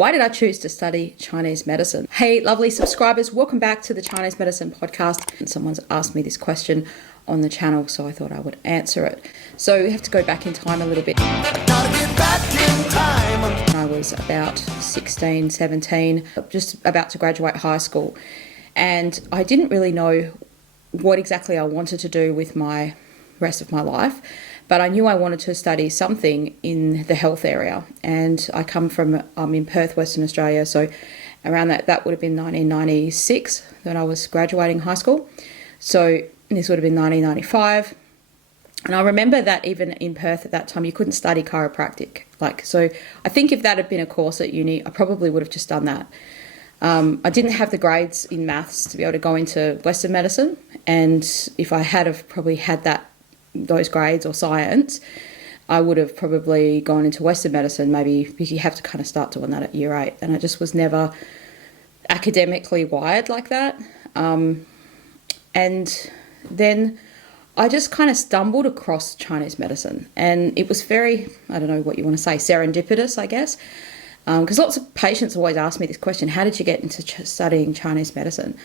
Why did I choose to study Chinese medicine? Hey, lovely subscribers, welcome back to the Chinese Medicine Podcast. Someone's asked me this question on the channel, so I thought I would answer it. So we have to go back in time a little bit. I was about 16, 17, just about to graduate high school, and I didn't really know what exactly I wanted to do with my rest of my life, but I knew I wanted to study something in the health area. And I come from, I'm in Perth, Western Australia, so around that would have been 1996 that I was graduating high school. So this would have been 1995. And I remember that even in Perth at that time, you couldn't study chiropractic. So I think if that had been a course at uni, I probably would have just done that. I didn't have the grades in maths to be able to go into Western medicine. And if I had have probably had those grades or science, I would have probably gone into Western medicine. Maybe you have to kind of start doing that at year 8. And I just was never academically wired like that. And then I just kind of stumbled across Chinese medicine, and it was very, I don't know what you want to say, serendipitous, I guess. Because lots of patients always ask me this question, how did you get into studying Chinese medicine?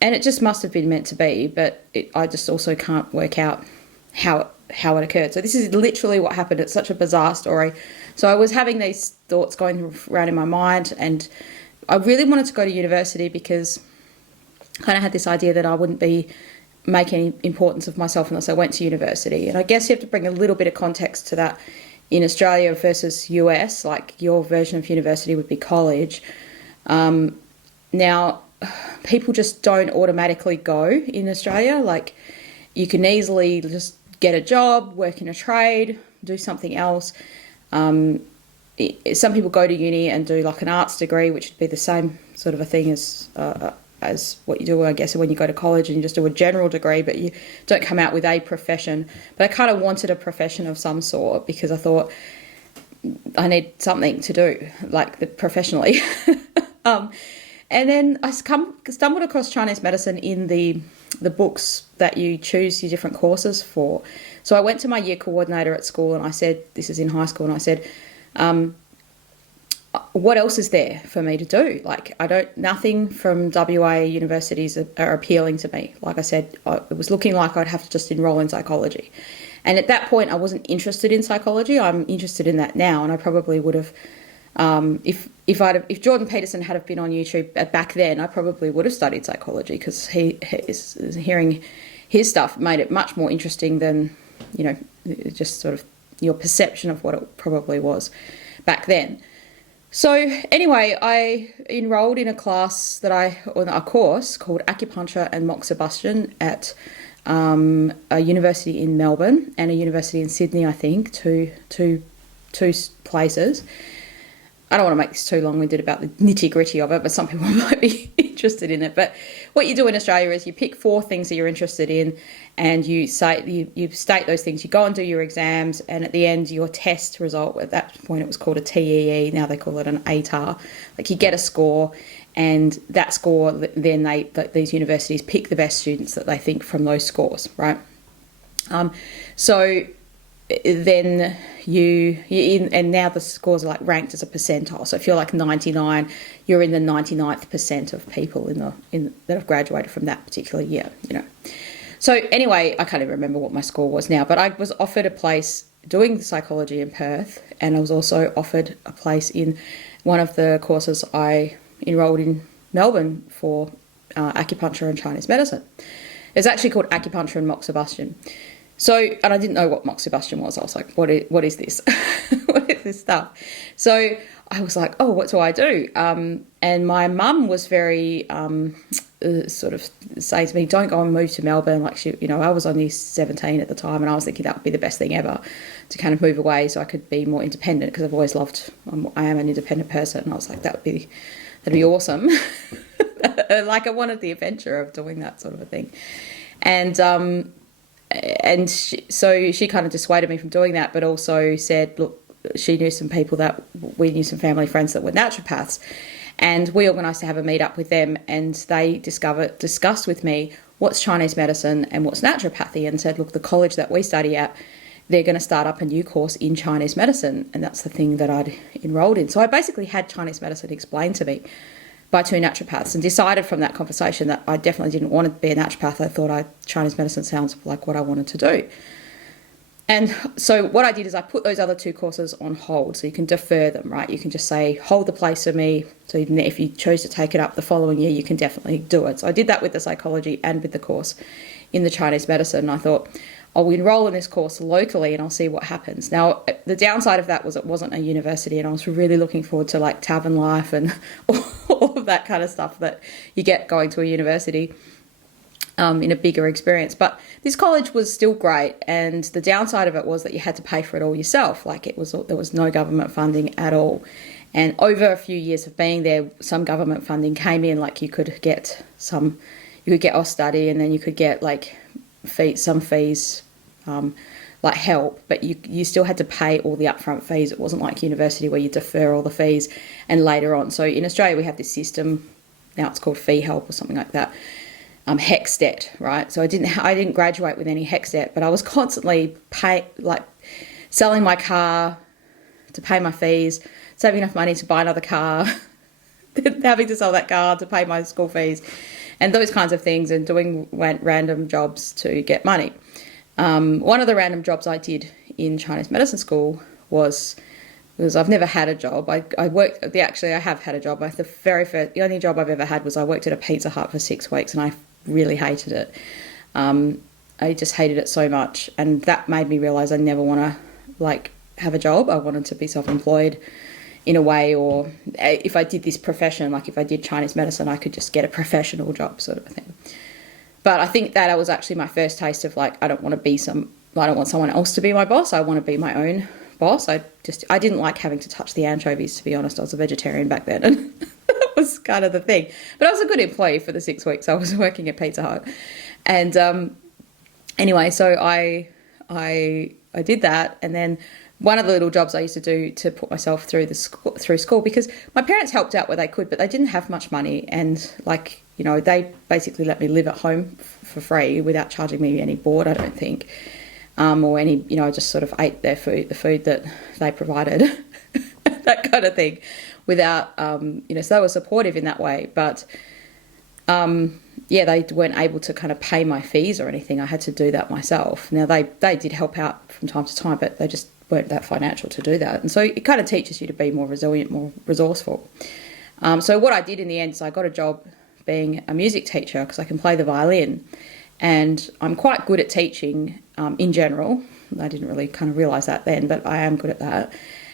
And it just must have been meant to be, but I just also can't work out how it occurred. So this is literally what happened. It's such a bizarre story. So I was having these thoughts going around in my mind, and I really wanted to go to university because I kind of had this idea that I wouldn't be making importance of myself unless I went to university. And I guess you have to bring a little bit of context to that. In Australia versus US, like your version of university would be college. Now, people just don't automatically go in Australia. Like, you can easily just get a job, work in a trade, do something else. Some people go to uni and do like an arts degree, which would be the same sort of a thing as what you do, I guess, when you go to college and you just do a general degree, but you don't come out with a profession. But I kind of wanted a profession of some sort because I thought I need something to do, professionally. And then I stumbled across Chinese medicine in the books that you choose your different courses for. So I went to my year coordinator at school and I said, this is in high school, and I said, what else is there for me to do? Nothing from WA universities are appealing to me. Like I said, it was looking like I'd have to just enroll in psychology. And at that point, I wasn't interested in psychology. I'm interested in that now, and I probably would have, if Jordan Peterson had been on YouTube back then, I probably would have studied psychology because hearing his stuff made it much more interesting than, just sort of your perception of what it probably was back then. So anyway, I enrolled in a course called Acupuncture and Moxibustion at a university in Melbourne and a university in Sydney, I think, two places. I don't want to make this too long-winded about the nitty-gritty of it, but some people might be interested in it. But what you do in Australia is you pick 4 things that you're interested in, and you state those things. You go and do your exams, and at the end, your test result, at that point it was called a TEE, now they call it an AHPRA. You get a score, and that score, then these universities pick the best students that they think from those scores, right? So then and now the scores are ranked as a percentile. So if you're 99, you're in the 99th percent of people that have graduated from that particular year, So anyway, I can't even remember what my score was now, but I was offered a place doing psychology in Perth, and I was also offered a place in one of the courses I enrolled in Melbourne for acupuncture and Chinese medicine. It's actually called Acupuncture and Moxibustion. So, and I didn't know what moxibustion was. I was like, what is this? What is this stuff? So I was like, oh, what do I do? And my mum was very sort of saying to me, don't go and move to Melbourne. I was only 17 at the time, and I was thinking that would be the best thing ever to kind of move away so I could be more independent, because I've always I am an independent person. And I was like, that'd be awesome. I wanted the adventure of doing that sort of a thing. So she kind of dissuaded me from doing that, but also said, look, she knew some people we knew some family friends that were naturopaths, and we organised to have a meet up with them, and they discussed with me what's Chinese medicine and what's naturopathy, and said, look, the college that we study at they're going to start up a new course in Chinese medicine, and that's the thing that I'd enrolled in. So I basically had Chinese medicine explained to me by two naturopaths, and decided from that conversation that I definitely didn't want to be a naturopath. I thought Chinese medicine sounds like what I wanted to do. And so what I did is I put those other two courses on hold, so you can defer them, right? You can just say, hold the place for me. So if you choose to take it up the following year, you can definitely do it. So I did that with the psychology and with the course in the Chinese medicine. And I thought, I'll enroll in this course locally and I'll see what happens. Now, the downside of that was it wasn't a university, and I was really looking forward to like tavern life and all of that kind of stuff that you get going to a university. In a bigger experience. But this college was still great, and the downside of it was that you had to pay for it all yourself. Like there was no government funding at all. And over a few years of being there, some government funding came in, like you could get Austudy, and then you could get like some fees, like help, but you still had to pay all the upfront fees. It wasn't like university where you defer all the fees and later on. So in Australia we have this system, now it's called fee help or something like that. HECS debt, right? So I didn't graduate with any HECS debt, but I was constantly selling my car to pay my fees, saving enough money to buy another car, having to sell that car to pay my school fees, and those kinds of things, and doing random jobs to get money. One of the random jobs I did in Chinese medicine school was I've never had a job. I have had a job. The only job I've ever had was I worked at a Pizza Hut for 6 weeks, and I really hated it. I just hated it so much, and that made me realise I never want to have a job. I wanted to be self-employed in a way, or if I did this profession, like if I did Chinese medicine, I could just get a professional job sort of a thing. But I think that was actually my first taste of I don't want someone else to be my boss. I want to be my own boss. I didn't like having to touch the anchovies, to be honest. I was a vegetarian back then, and that was kind of the thing. But I was a good employee for the 6 weeks I was working at Pizza Hut. And anyway, so I did that, and then one of the little jobs I used to do to put myself through school, because my parents helped out where they could, but they didn't have much money, and they basically let me live at home for free without charging me any board, I don't think. Or any, I just sort of ate the food that they provided, that kind of thing, without, so they were supportive in that way. But, they weren't able to kind of pay my fees or anything. I had to do that myself. Now, they did help out from time to time, but they just weren't that financial to do that. And so it kind of teaches you to be more resilient, more resourceful. So what I did in the end is I got a job being a music teacher, because I can play the violin. And I'm quite good at teaching in general. I didn't really kind of realise that then, but I am good at that.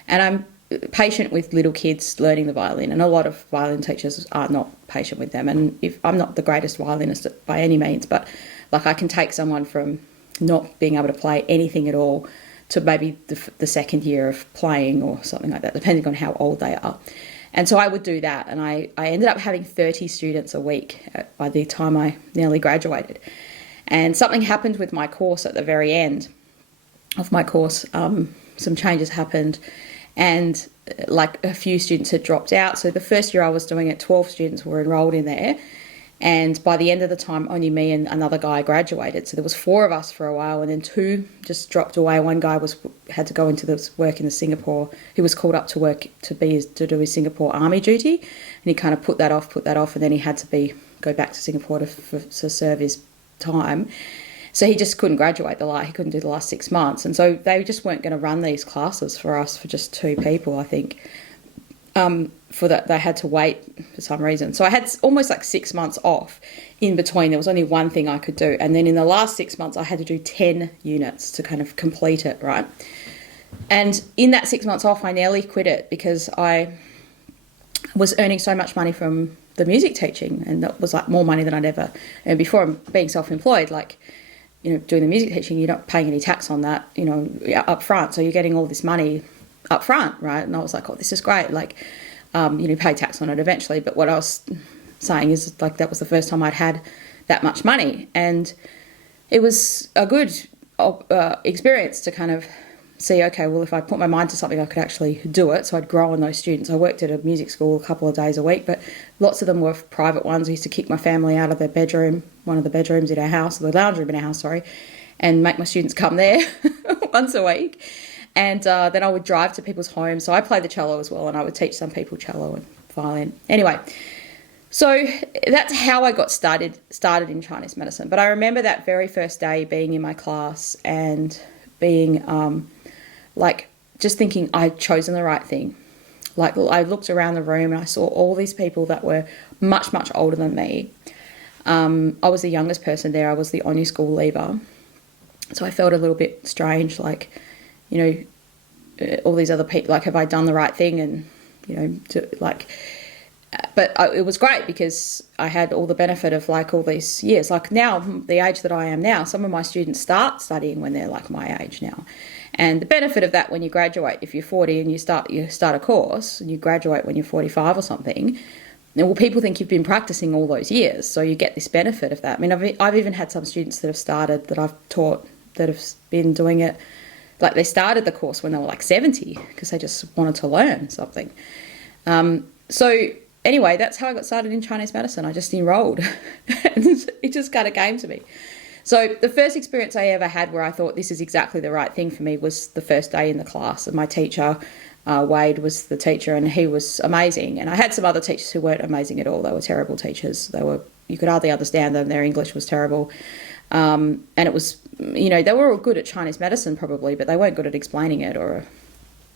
And I'm patient with little kids learning the violin, and a lot of violin teachers are not patient with them. And if I'm not the greatest violinist by any means, but I can take someone from not being able to play anything at all to maybe the second year of playing or something like that, depending on how old they are. And so I would do that, and I ended up having 30 students a week by the time I nearly graduated. And something happened with my course at the very end of my course. Some changes happened, and a few students had dropped out. So the first year I was doing it, 12 students were enrolled in there. And by the end of the time, only me and another guy graduated. So there was 4 of us for a while, and then 2 just dropped away. One guy had to go into work in Singapore. He was called up to work to do his Singapore army duty, and he kind of put that off, and then he had to go back to Singapore to serve his time. So he just couldn't graduate he couldn't do the last 6 months, and so they just weren't going to run these classes for us for just 2 people, I think. For that, they had to wait for some reason. So I had almost 6 months off in between. There was only one thing I could do, and then in the last 6 months I had to do 10 units to kind of complete it, right? And in that 6 months off, I nearly quit it, because I was earning so much money from the music teaching, and that was more money than I'd ever earned before. I'm being self-employed, doing the music teaching, you're not paying any tax on that, up front. So you're getting all this money up front, right? And I was like, oh, this is great. Pay tax on it eventually. But what I was saying is that was the first time I'd had that much money. And it was a good experience to kind of see, okay, well, if I put my mind to something, I could actually do it. So I'd grow on those students. I worked at a music school a couple of days a week, but lots of them were private ones. I used to kick my family out of their bedroom, one of the bedrooms in our house, the lounge room in our house, sorry. and make my students come there once a week. And then I would drive to people's homes. So I played the cello as well, and I would teach some people cello and violin. Anyway, so that's how I got started in Chinese medicine. But I remember that very first day being in my class and being just thinking I'd chosen the right thing. Like, I looked around the room and I saw all these people that were much, much older than me. I was the youngest person there. I was the on your school leaver. So I felt a little bit strange, like, all these other people, like, have I done the right thing? And, but it was great because I had all the benefit of, like, all these years. Like, now, the age that I am now, some of my students start studying when they're, like, my age now. And the benefit of that when you graduate, if you're 40 and you start a course and you graduate when you're 45 or something, well, people think you've been practicing all those years, so you get this benefit of that. I mean, I've even had some students that have started, that I've taught, that have been doing it, like, they started the course when they were like 70 because they just wanted to learn something. So anyway, that's how I got started in Chinese medicine. I just enrolled and it just kind of came to me. So the first experience I ever had where I thought this is exactly the right thing for me was the first day in the class. And my teacher, Wade, was the teacher, and he was amazing. And I had some other teachers who weren't amazing at all. They were terrible teachers. You could hardly understand them. Their English was terrible. And it was, they were all good at Chinese medicine probably, but they weren't good at explaining it or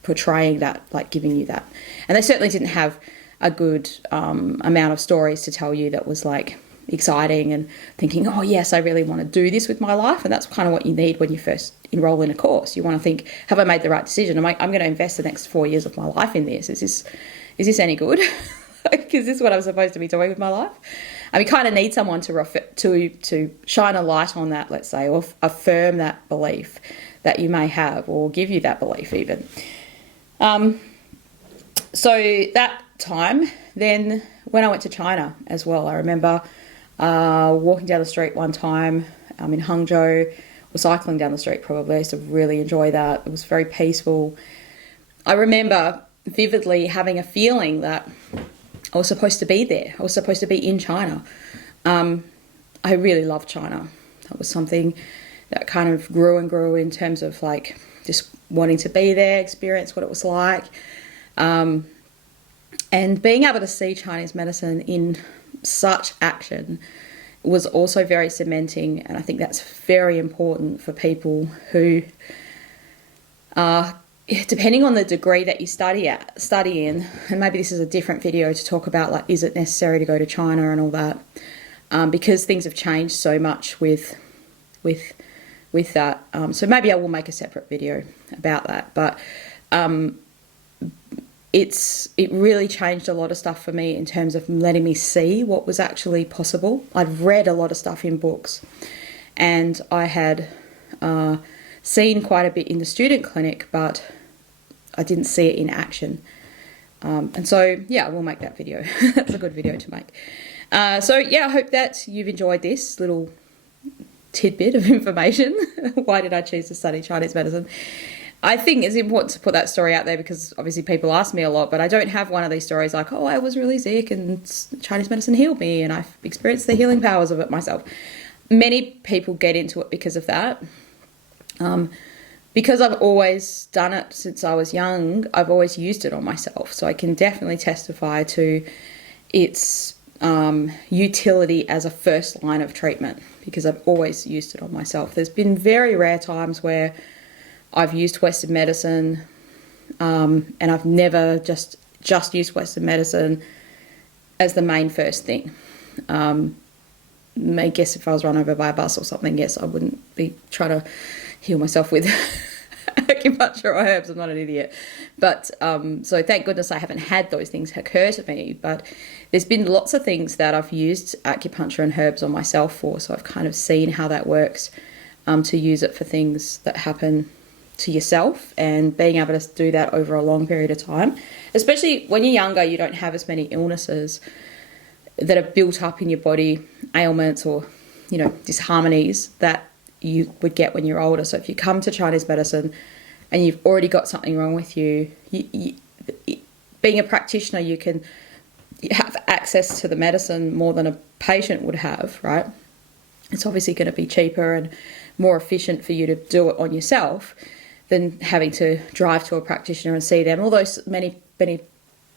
portraying that, like giving you that. And they certainly didn't have a good amount of stories to tell you that was like exciting and thinking, oh yes, I really want to do this with my life. And that's kind of what you need when you first enroll in a course. You want to think, have I made the right decision? I'm going to invest the next 4 years of my life in this. Is this any good? Is this what I'm supposed to be doing with my life? And we kind of need someone to shine a light on that, let's say, or affirm that belief that you may have, or give you that belief even. So that time, then when I went to China as well, I remember walking down the street one time in Hangzhou, or cycling down the street probably. I used to really enjoy that. It was very peaceful. I remember vividly having a feeling that I was supposed to be there. I was supposed to be in China. I really loved China. That was something that kind of grew and grew in terms of like just wanting to be there, experience what it was like. And being able to see Chinese medicine in such action was also very cementing, and I think that's very important for people who depending on the degree that you study in, and maybe this is a different video to talk about, like, is it necessary to go to China and all that, because things have changed so much with that. So maybe I will make a separate video about that, but it really changed a lot of stuff for me in terms of letting me see what was actually possible. I'd read a lot of stuff in books, and I had seen quite a bit in the student clinic, but I didn't see it in action. And so, yeah, we'll make that video. That's a good video to make. So, yeah, I hope that you've enjoyed this little tidbit of information. Why did I choose to study Chinese medicine? I think it's important to put that story out there because obviously people ask me a lot, but I don't have one of these stories like, oh, I was really sick and Chinese medicine healed me and I've experienced the healing powers of it myself. Many people get into it because of that. Because I've always done it since I was young, I've always used it on myself. So I can definitely testify to its utility as a first line of treatment because I've always used it on myself. There's been very rare times where I've used Western medicine and I've never just used Western medicine as the main first thing. I guess if I was run over by a bus or something, yes, I wouldn't be trying to heal myself with acupuncture or herbs. I'm not an idiot. But so thank goodness I haven't had those things occur to me. But there's been lots of things that I've used acupuncture and herbs on myself for. So I've kind of seen how that works to use it for things that happen to yourself, and being able to do that over a long period of time. Especially when you're younger, you don't have as many illnesses that are built up in your body, ailments or, disharmonies that you would get when you're older. So if you come to Chinese medicine and you've already got something wrong with you, being a practitioner, you can have access to the medicine more than a patient would have, right? It's obviously going to be cheaper and more efficient for you to do it on yourself than having to drive to a practitioner and see them. Although many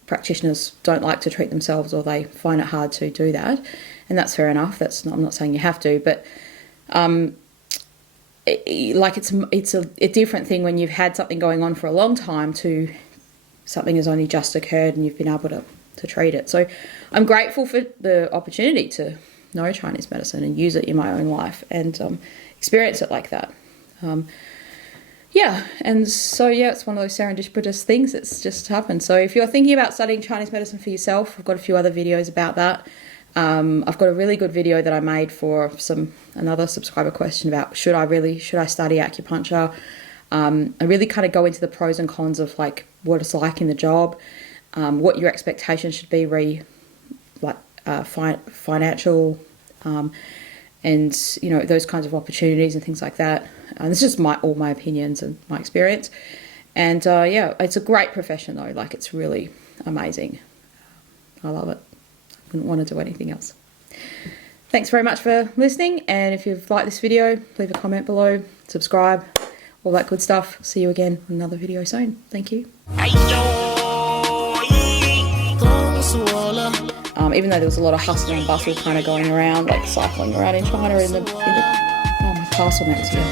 practitioners don't like to treat themselves, or they find it hard to do that, and that's fair enough. I'm not saying you have to, but it's a different thing when you've had something going on for a long time to something has only just occurred and you've been able to treat it. So I'm grateful for the opportunity to know Chinese medicine and use it in my own life and experience it like that. And so it's one of those serendipitous things that's just happened. So if you're thinking about studying Chinese medicine for yourself, I've got a few other videos about that. I've got a really good video that I made for another subscriber question about should I study acupuncture. I really kind of go into the pros and cons of like what it's like in the job, what your expectations should be, financial, and those kinds of opportunities and things like that. And this is just all my opinions and my experience. And it's a great profession though. Like, it's really amazing. I love it. I wouldn't want to do anything else. Thanks very much for listening. And if you've liked this video, leave a comment below, subscribe, all that good stuff. See you again in another video soon. Thank you. Even though there was a lot of hustle and bustle kind of going around, like cycling around in China oh, my castle next year.